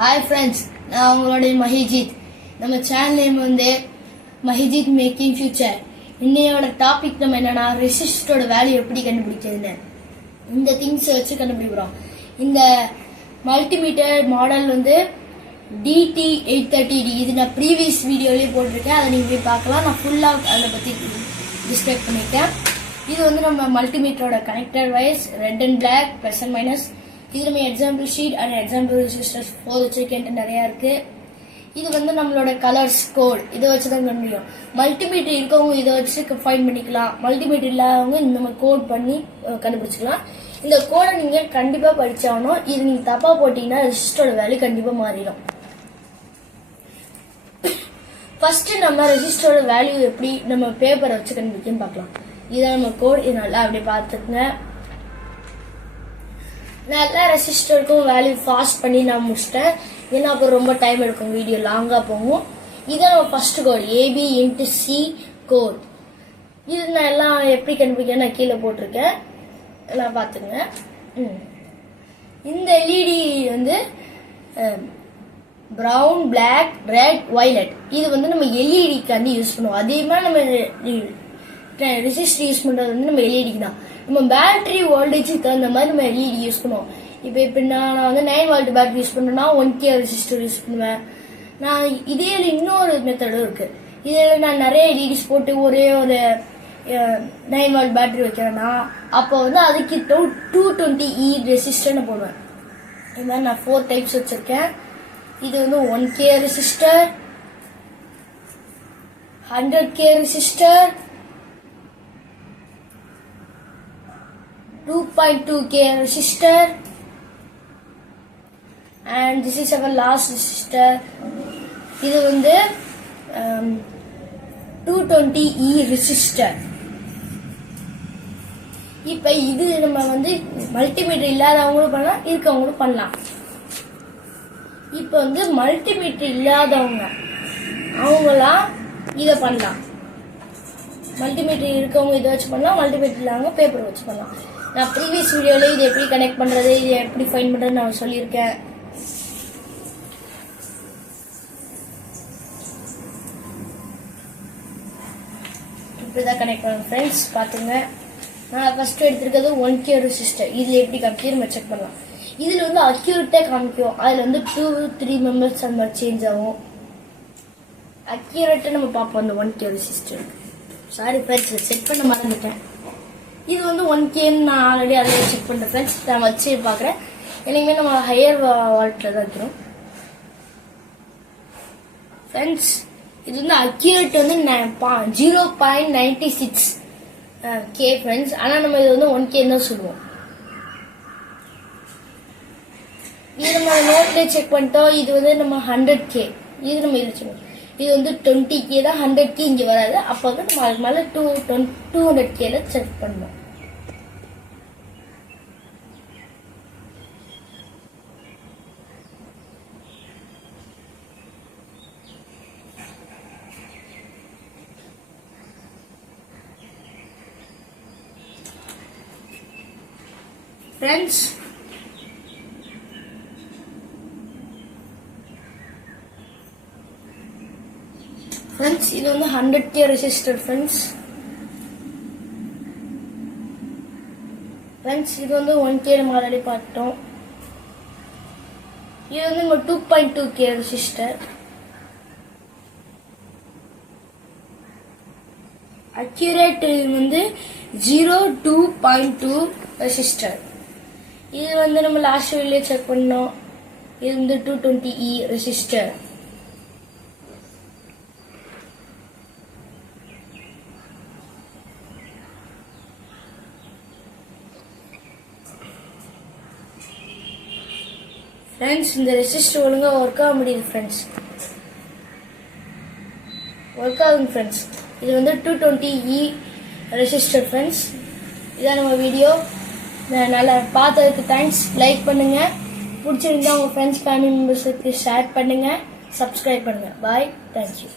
Hi friends, நான் உங்களுடைய மஹிஜித். நம்ம சேனல் நேம் வந்து மஹிஜித் மேக்கிங் ஃபியூச்சர். இன்னையோட டாபிக் நம்ம என்னன்னா ரெசிஸ்டரோட வேல்யூ எப்படி கண்டுபிடிக்கிறதுன்னு. இந்த திங்ஸ் வச்சு கண்டுபிடிக்கிறோம். இந்த மல்டிமீட்டர் மாடல் வந்து DT830D. இது நான் ப்ரீவியஸ் வீடியோலயே போட்டிருக்கேன், அதை நீங்க போய் பார்க்கலாம். நான் ஃபுல்லா அதை பத்தி டிஸ்கிரைப் பண்ணிருக்கேன். இது வந்து நம்ம மல்டிமீட்டரோட connector wise red and black plus and minus. இது நம்ம example sheet and example resistors 4 வச்சிருக்கேன், நிறைய இருக்கு. இது வந்து நம்மளோட கலர்ஸ் கோட் இதை வச்சுதான் கண்டுபிடிக்கும். மல்டிமீட்டர் இருக்கவங்க இதை வச்சு ஃபைண்ட் பண்ணிக்கலாம், மல்டிமீட்டர் இல்லாதவங்க நம்ம கோட் பண்ணி கண்டுபிடிச்சிக்கலாம். இந்த கோடை நீங்க கண்டிப்பா படிச்சாகணும். இது நீங்க தப்பா போட்டீங்கன்னா ரெசிஸ்டரோட வேல்யூ கண்டிப்பா மாறிடும். ஃபர்ஸ்ட் நம்ம ரெசிஸ்டரோட வேல்யூ எப்படி நம்ம பேப்பரை வச்சு கண்டுபிடிக்கன்னு பார்க்கலாம். இதான் நம்ம கோட். இது நல்லா அப்படி பார்த்துக்குங்க. நல்லா ரெசிஸ்டருக்கும் வேல்யூ ஃபாஸ்ட் பண்ணி நான் முடிச்சிட்டேன், ஏன்னா அப்புறம் ரொம்ப டைம் எடுக்கும், வீடியோ லாங்கா போகும். இதான் நம்ம first code AB × C code. இது நான் எல்லாம் எப்படி கண்டுபிடிக்க நான் கீழே போட்டிருக்கேன், எல்லாம் பார்த்துங்க. இந்த எல்இடி வந்து ப்ரௌன், பிளாக், ரெட், வயலட். இது வந்து நம்ம எல்இடிக்காண்டி யூஸ் பண்ணுவோம். அதே மாதிரி நம்ம ரெசிஸ்டர் யூஸ் பண்றது வந்து நம்ம எல்இடிக்கு தான். நம்ம பேட்டரி வோல்டேஜுக்கு தகுந்த மாதிரி நம்ம எல்இடி யூஸ் பண்ணுவோம். இப்போ நான் வந்து 9 volt பேட்டரி யூஸ் பண்ணேன்னா 1K ரெசிஸ்டர் யூஸ் பண்ணுவேன். நான் இதே இன்னொரு மெத்தடும் இருக்கு. இதில் நான் நிறைய எல்இடிஸ் போட்டு ஒரே ஒரு 9 volt பேட்டரி வைக்கிறேன்னா அப்போ வந்து அதுக்கு 220E ரெசிஸ்டர்னு போடுவேன். இது மாதிரி நான் 4 டைப்ஸ் வச்சிருக்கேன். இது வந்து 1K resistor, 100K resistor, 2.2K resistor, and this is our last resistor. இது வந்து 220E resistor. இப்ப இது நம்ம வந்து மல்டிமீட்டர் இல்லாதவங்களும் பண்ணலாம், இருக்கவங்களும் பண்ணலாம். இப்ப வந்து மல்டிமீட்டர் இல்லாதவங்க அவங்களாம் இதை பண்ணலாம். மல்டிமீட்டர் இருக்கவங்க இதை வச்சு பண்ணலாம், மல்டிமீட்டர் இல்லாதவங்க பேப்பர் வச்சு பண்ணலாம். நான் ப்ரீவியஸ் வீடியோல இது எப்படி கனெக்ட் பண்றது, இது எப்படி ஃபைண்ட் பண்றது நான் சொல்லியிருக்கேன். இப்படிதான் கனெக்ட் பண்ணுங்க ஃப்ரெண்ட்ஸ், பாத்துங்க. நான் ஃபர்ஸ்ட் எடுத்திருக்கிறது 1K ரெசிஸ்டர். இதுல எப்படி காமிக்க நம்ம செக் பண்ணலாம். இதுல வந்து அக்யூரேட்டா காமிக்கும், அதுல வந்து 2-3 மெம்பர்ஸ் அந்த மாதிரி சேஞ்ச் ஆகும். அக்யூரேட்டா நம்ம பார்ப்போம் அந்த 1K resistor. Sorry friends, check பண்ண மறந்துட்டேன். இது வந்து 1K நான் ஆல்ரெடி அதில் செக் பண்ணுறேன் ஃப்ரெண்ட்ஸ். நான் வச்சு பார்க்குறேன். எனக்குமே நம்ம ஹையர் வால்ட்டில் தான் வைக்கிறோம் ஃப்ரெண்ட்ஸ். இது வந்து அக்யூரேட் வந்து 0.96K ஃப்ரெண்ட்ஸ். ஆனால் நம்ம இது வந்து 1K தான் சொல்லுவோம். இது நம்ம நோட்லேயே செக் பண்ணிட்டோம். இது வந்து நம்ம 100K. இது நம்ம இது சொல்லுவோம். இது வந்து 20K தான், 100K இங்க வராது. அப்ப வந்து நம்ம அதுக்கு மேல 200K செக் பண்ணோம். ஃப்ரெண்ட்ஸ், இது வந்து 100K ரெசிஸ்டர் ஃப்ரெண்ட்ஸ். இது வந்து 1K நம்ம ஆல்ரெடி பார்த்தோம். இது வந்து நம்ம 2.2K ரெசிஸ்டர். அக்யூரேட் வந்து 0.2 ரெசிஸ்டர். இது வந்து நம்ம லாஸ்ட் வீடியோல செக் பண்ணோம். இது வந்து 220E ரெசிஸ்டர். ஃப்ரெண்ட்ஸ், இந்த ரெசிஸ்டர் ஒழுங்கா ஒர்க் ஆக முடியுது ஃப்ரெண்ட்ஸ், ஒர்க் ஆகுங்க ஃப்ரெண்ட்ஸ். இது வந்து 220E ரெசிஸ்டர் ஃப்ரெண்ட்ஸ். இதான் நம்ம வீடியோ. நல்லா பார்த்ததுக்கு தேங்க்ஸ். லைக் பண்ணுங்க, பிடிச்சிருந்தா உங்க ஃப்ரெண்ட்ஸ் ஃபேமிலி மெம்பர்ஸுக்கு ஷேர் பண்ணுங்க, சப்ஸ்கிரைப் பண்ணுங்க. பாய், தேங்க்யூ.